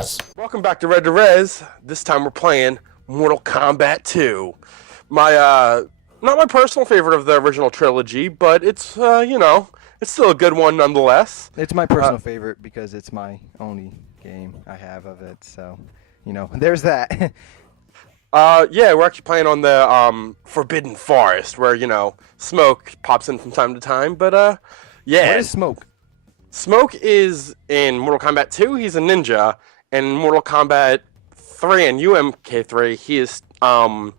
Derez. Welcome back to Red Derez. This time we're playing Mortal Kombat 2. My, not my personal favorite of the original trilogy, but it's, it's still a good one nonetheless. It's my personal favorite because it's my only game I have of it, so, there's that. Yeah, we're actually playing on the, Forbidden Forest, where, Smoke pops in from time to time, but, yeah. What is Smoke? Smoke is in Mortal Kombat 2, he's a ninja. In Mortal Kombat 3 and UMK3, he's a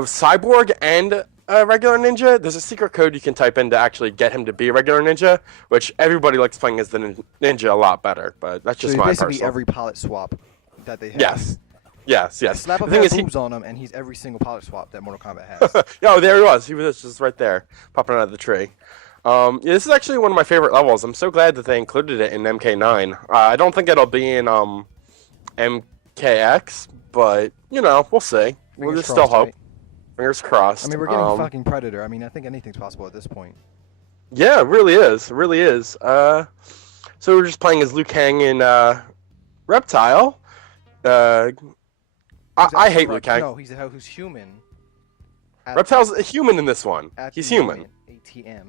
cyborg and a regular ninja. There's a secret code you can type in to actually get him to be a regular ninja, which everybody likes playing as the ninja a lot better, but that's just my personal. Basically every palette swap that they have. Yes. Slap a pair of boobs on him, and he's every single palette swap that Mortal Kombat has. Oh, there he was. He was just right there, popping out of the tree. Yeah, this is actually one of my favorite levels. I'm so glad that they included it in MK9. I don't think it'll be in MKX, but we'll see. We'll just still hope. Right? Fingers crossed. I mean, we're getting fucking Predator. I mean, I think anything's possible at this point. Yeah, it really is. It really is. So we're just playing as Liu Kang and Reptile. I hate Liu Kang. No, who's human. Reptile's a human in this one. He's human. ATM.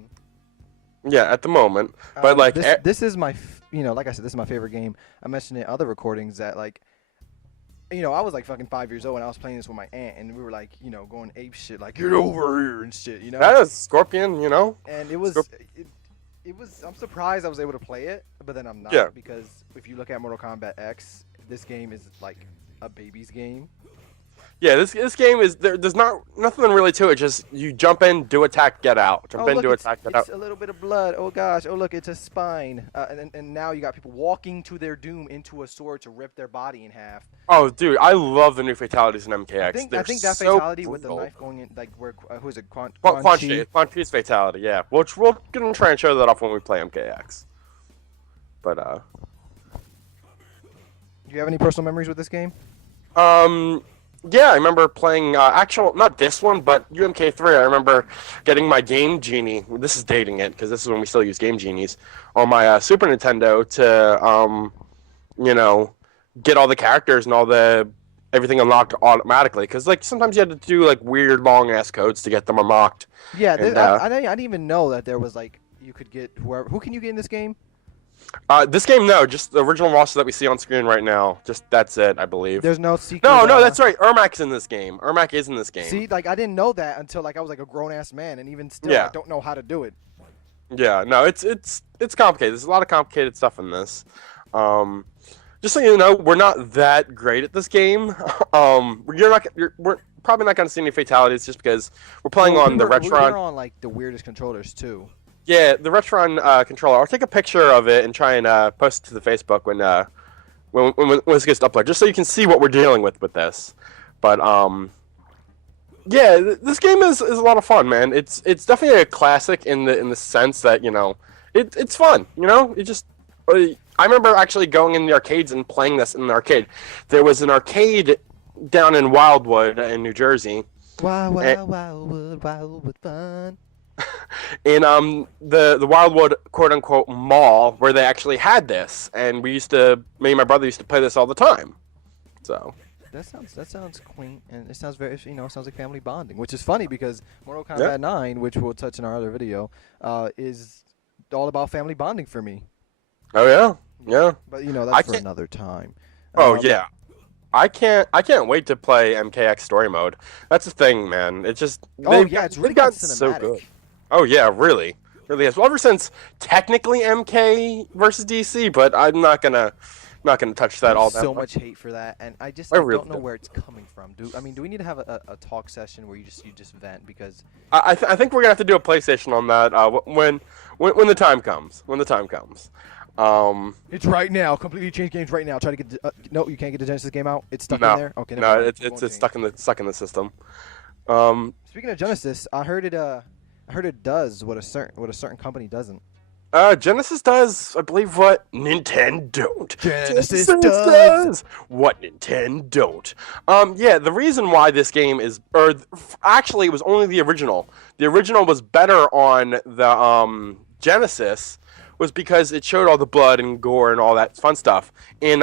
Yeah, at the moment, but this is my, like I said, this is my favorite game. I mentioned in other recordings that I was like fucking 5 years old and I was playing this with my aunt, and we were like, going ape shit, like get over here and shit, That is Scorpion, And it was, it was. I'm surprised I was able to play it, but then I'm not, because if you look at Mortal Kombat X, this game is like a baby's game. Yeah, this game is there's nothing really to it. Just you jump in, do attack, get out. Jump in, do attack, get out. It's a little bit of blood. Oh gosh. Oh look, it's a spine. And now you got people walking to their doom into a sword to rip their body in half. Oh dude, I love the new fatalities in MKX. I think that fatality with the knife going in, like where who is it? Quan Chi's fatality. Yeah, which we're gonna try and show that off when we play MKX. But do you have any personal memories with this game? Yeah, I remember playing, not this one, but UMK3. I remember getting my Game Genie. This is dating it, because this is when we still use Game Genies. On my Super Nintendo to, get all the characters and everything unlocked automatically. Because, sometimes you had to do, weird, long-ass codes to get them unlocked. Yeah, I didn't even know that there was, you could get whoever. Who can you get in this game? This game, no, just the original roster that we see on screen right now. Just that's it, I believe. There's no secret. No, that's right. Ermac's in this game. Ermac is in this game. See, I didn't know that until I was a grown ass man, and even still, I don't know how to do it. Yeah, no, it's complicated. There's a lot of complicated stuff in this. Just so you know, we're not that great at this game. We're probably not going to see any fatalities just because we're playing on the Retron. We're on the weirdest controllers too. Yeah, the Retron controller. I'll take a picture of it and try and post it to the Facebook when this gets uploaded, just so you can see what we're dealing with this. But yeah, this game is a lot of fun, man. It's definitely a classic in the sense that it's fun. I remember actually going in the arcades and playing this in the arcade. There was an arcade down in Wildwood in New Jersey. Wildwood fun. In the Wildwood quote unquote mall where they actually had this, and me and my brother used to play this all the time. So that sounds quaint, and it sounds very sounds like family bonding, which is funny because Mortal Kombat 9, which we'll touch in our other video, is all about family bonding for me. Oh yeah. But that's for another time. Oh yeah. I can't wait to play MKX story mode. That's the thing, man. It's just it's really gotten cinematic. So good. Oh yeah, really has. Well, ever since technically MK versus DC, but I'm not gonna touch that all that so much hate for that, and I don't know where it's coming from. Do we need to have a talk session where you just vent? Because I think we're gonna have to do a PlayStation on that when the time comes. When the time comes. It's right now. Completely change games right now. Try to get no, you can't get the Genesis game out. It's stuck in there. Okay. No, it's stuck in the system. Speaking of Genesis, I heard it does what a certain company doesn't. Genesis does, I believe, what Nintendo don't. Genesis does what Nintendo don't. Yeah, the reason why this game is, actually, it was only the original. The original was better on the Genesis, was because it showed all the blood and gore and all that fun stuff. In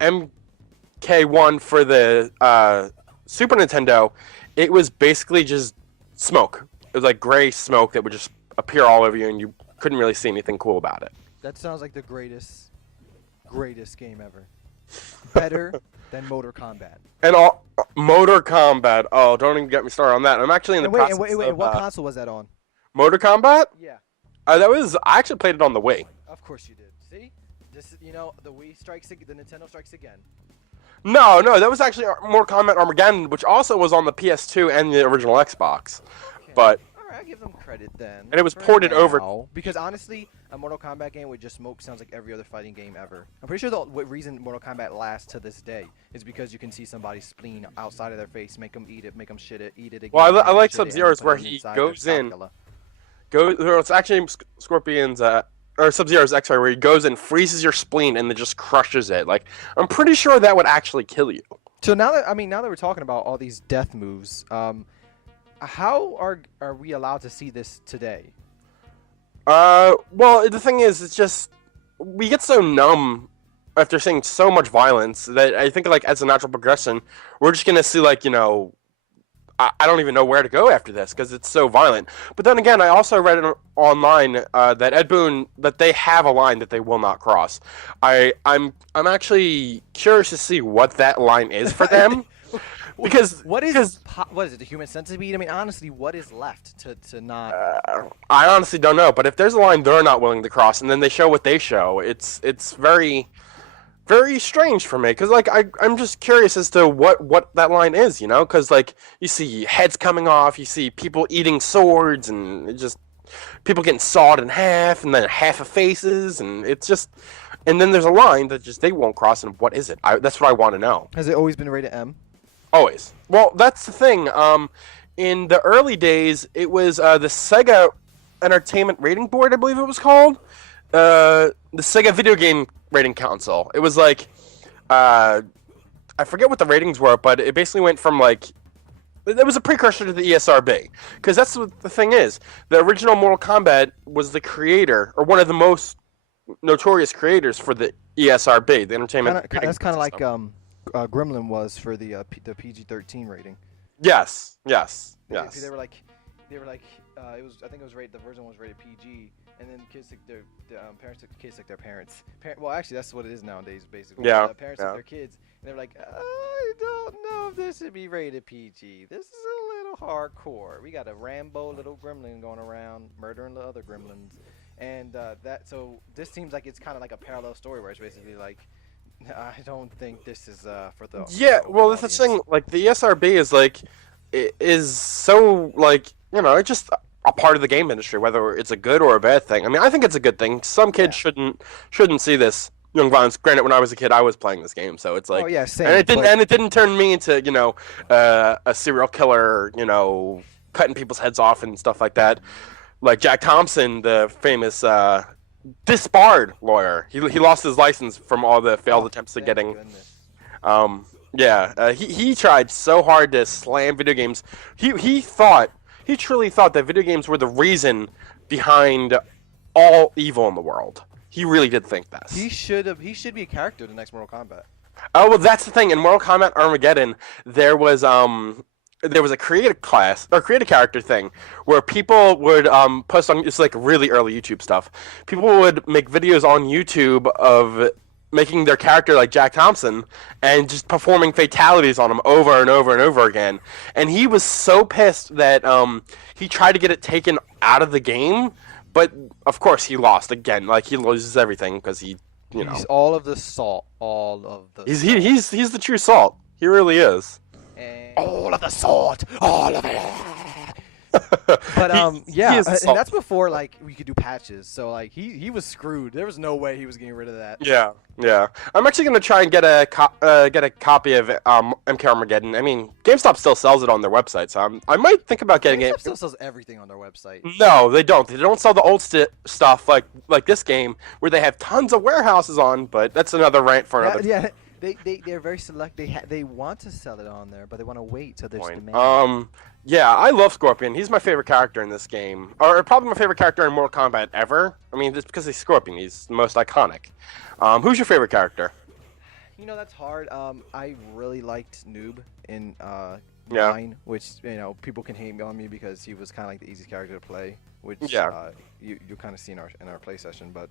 MK1 for the Super Nintendo, it was basically just smoke. It was like gray smoke that would just appear all over you, and you couldn't really see anything cool about it. That sounds like the greatest game ever. Better than Motor Combat. And all Motor Combat. Oh, don't even get me started on that. I'm actually in the process wait, of, what console was that on? Motor Combat? Yeah. I actually played it on the Wii. Of course you did. See? This, the Wii strikes again, the Nintendo strikes again. No, that was actually Mortal Kombat Armageddon, which also was on the PS2 and the original Xbox. Okay. But all right, I give them credit then. And it was for ported now. over. Because honestly, a Mortal Kombat game with just smoke sounds like every other fighting game ever. I'm pretty sure the reason Mortal Kombat lasts to this day is because you can see somebody's spleen outside of their face, make them eat it, make them shit it, eat it again. Well, I like shit it, Sub-Zero's and put where it he inside goes their in. scapula. It's actually Scorpion's or Sub-Zero's X-ray, where he goes and freezes your spleen and then just crushes it. Like, I'm pretty sure that would actually kill you. So now that we're talking about all these death moves, how are we allowed to see this today? Well, the thing is, it's just we get so numb after seeing so much violence that I think, like, as a natural progression, we're just gonna see, like, I don't even know where to go after this because it's so violent. But then again, I also read it online that Ed Boon, that they have a line that they will not cross. I'm actually curious to see what that line is for them. Because what is it, the human centipede? I mean, honestly, what is left to not? I honestly don't know. But if there's a line they're not willing to cross, and then they show what they show, it's very, very strange for me. Because like I'm just curious as to what that line is, Because like you see heads coming off, you see people eating swords, and it just people getting sawed in half, and then half of faces, and it's just. And then there's a line that just they won't cross, and what is it? That's what I want to know. Has it always been rated M? Always. Well, that's the thing. In the early days, it was the Sega Entertainment Rating Board, I believe it was called. The Sega Video Game Rating Council. It was like, I forget what the ratings were, but it basically went from like, it was a precursor to the ESRB. Because that's what the thing is. The original Mortal Kombat was the creator, or one of the most notorious creators for the ESRB, the Entertainment Rating That's kind of like System. Gremlin was for the PG-13 rating. Yes. They were like, it was. I think it was rated. The version was rated PG, and then kids took parents took the kids took their parents. Well, actually, that's what it is nowadays, basically. Yeah. Parents took their kids, and they were like, I don't know if this should be rated PG. This is a little hardcore. We got a Rambo little gremlin going around murdering the other gremlins, and so this seems like it's kind of like a parallel story where it's basically like. I don't think this is for the. Yeah, well, that's the thing. Like the ESRB is like, it is so like it's just a part of the game industry, whether it's a good or a bad thing. I mean, I think it's a good thing. Some kids shouldn't see this young violence. Granted, when I was a kid, I was playing this game, so it's like, same, and it didn't turn me into a serial killer, cutting people's heads off and stuff like that. Like Jack Thompson, the famous. Disbarred lawyer. He lost his license from all the failed attempts to getting. He tried so hard to slam video games. He truly thought that video games were the reason behind all evil in the world. He really did think that. He should be a character in the next Mortal Kombat. Oh well, that's the thing. In Mortal Kombat Armageddon, there was a creative class or creative character thing where people would post on it's like really early YouTube stuff. People would make videos on YouTube of making their character like Jack Thompson and just performing fatalities on him over and over and over again. And he was so pissed that he tried to get it taken out of the game, but of course he lost again. Like he loses everything because he, He's all of the salt. He's the true salt. He really is. And all of the salt, all of it. But and that's before like we could do patches. So like he was screwed. There was no way he was getting rid of that. Yeah. I'm actually gonna try and get a copy of MK Armageddon. I mean, GameStop still sells it on their website, so I might think about getting it. GameStop still sells everything on their website. No, they don't. They don't sell the old stuff like this game where they have tons of warehouses on. But that's another rant for another. Yeah. they're very select. They want to sell it on there, but they want to wait till there's Point. demand. Yeah, I love Scorpion. He's my favorite character in this game, or probably my favorite character in Mortal Kombat ever. I mean, just because he's Scorpion, he's the most iconic. Who's your favorite character? You know, that's hard. I really liked Noob in Yeah. 9, which, you know, people can hate on me because he was kind of like the easiest character to play, which Yeah. you kind of see in our play session. But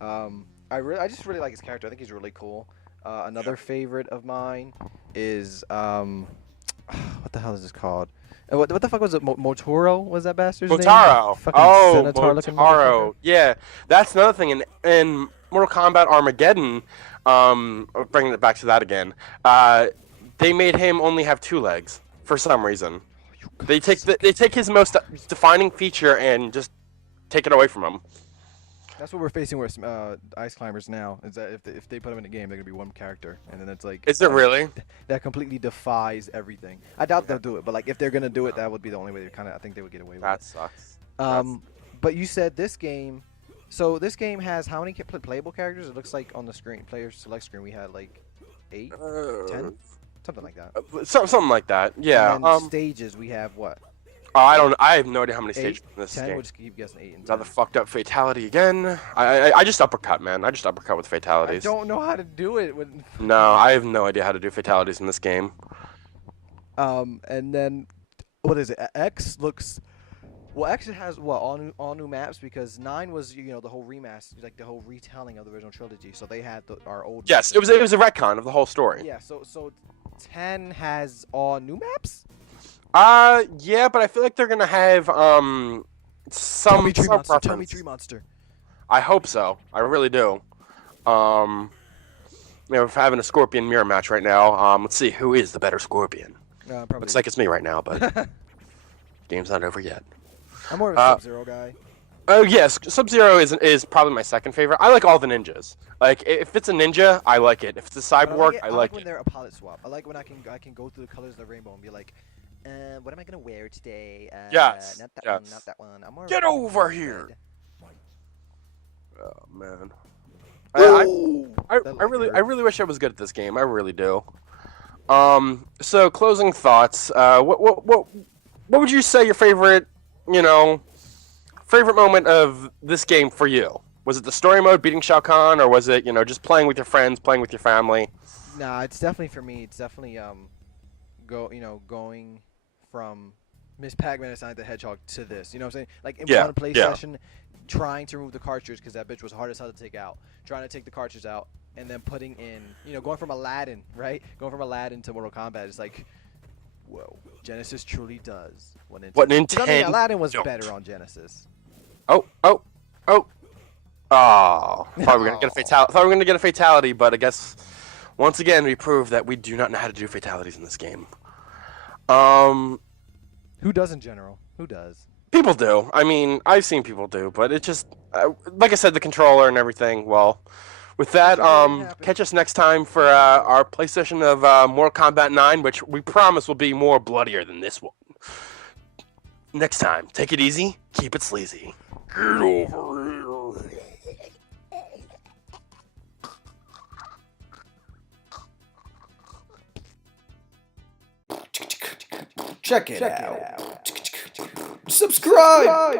I just really like his character. I think he's really cool. Another favorite of mine is what the hell is this called? What the fuck was it? Motaro was that bastard's name? Motaro. Fucking Oh, Centaur-looking Motaro. motherfucker. Yeah, that's another thing. In Mortal Kombat Armageddon, bringing it back to that again, they made him only have 2 legs for some reason. They take his most defining feature and just take it away from him. That's what we're facing with Ice Climbers now. Is that if they put them in the game, they're gonna be one character, and then it's like. Is it really? That completely defies everything. I doubt they'll do it, but like if they're gonna do it, that would be the only way I think they would get away with That it. sucks. But you said this game. So this game has how many playable characters? It looks like on the screen, player select screen, we had like 8, 10, something like that. Something like that. Yeah. And then stages, we have what? I have no idea how many stages in this 10. game. We'll just keep guessing 8 and 10. Another fucked up fatality again. I just uppercut, man. I just uppercut with I fatalities. don't know how to do it. No, I have no idea how to do fatalities in this game. And then what is it? X looks. Well, X has what all new maps because 9 was the whole remaster, like the whole retelling of the original trilogy. So they had our old. Yes, it was a retcon of the whole story. Yeah. So 10 has all new maps. Yeah, but I feel like they're gonna have some Tell me Tree preference. Monster. I hope so. I really do. We're having a Scorpion mirror match right now. Let's see who is the better Scorpion. Probably. Looks like it's me right now, but game's not over yet. I'm more of a Sub-Zero guy. Oh yes, Sub-Zero is probably my second favorite. I like all the ninjas. Like if it's a ninja, I like it. If it's a cyborg, I like when it. they're a palette swap. I like when I can go through the colors of the rainbow and be like, what am I gonna wear today? Yes. Not that one. Not that one. I'm more Get of a over red. here. Oh man. I That hurt. really wish I was good at this game. I really do. So closing thoughts. What would you say your favorite moment of this game for you? Was it the story mode, beating Shao Kahn, or was it just playing with your friends, playing with your family? Nah, it's definitely for me. It's definitely going from Miss Pac-Man and Sonic the Hedgehog to this. You know what I'm saying? Like in one play session, trying to remove the cartridge because that bitch was hard as hell to take out. Trying to take the cartridge out and then putting in, going from Aladdin, right? Going from Aladdin to Mortal Kombat is like, whoa. Genesis truly does what Nintendo. I mean, Aladdin was better on Genesis. Oh. Thought we were gonna get a fatality, but I guess once again we proved that we do not know how to do fatalities in this game. Who does in general? Who does? People do. I mean, I've seen people do, but it just like I said, the controller and everything. Well, with that, catch us next time for our play session of Mortal Kombat 9, which we promise will be more bloodier than this one. Next time, take it easy, keep it sleazy. Get over here. Check it out. Subscribe.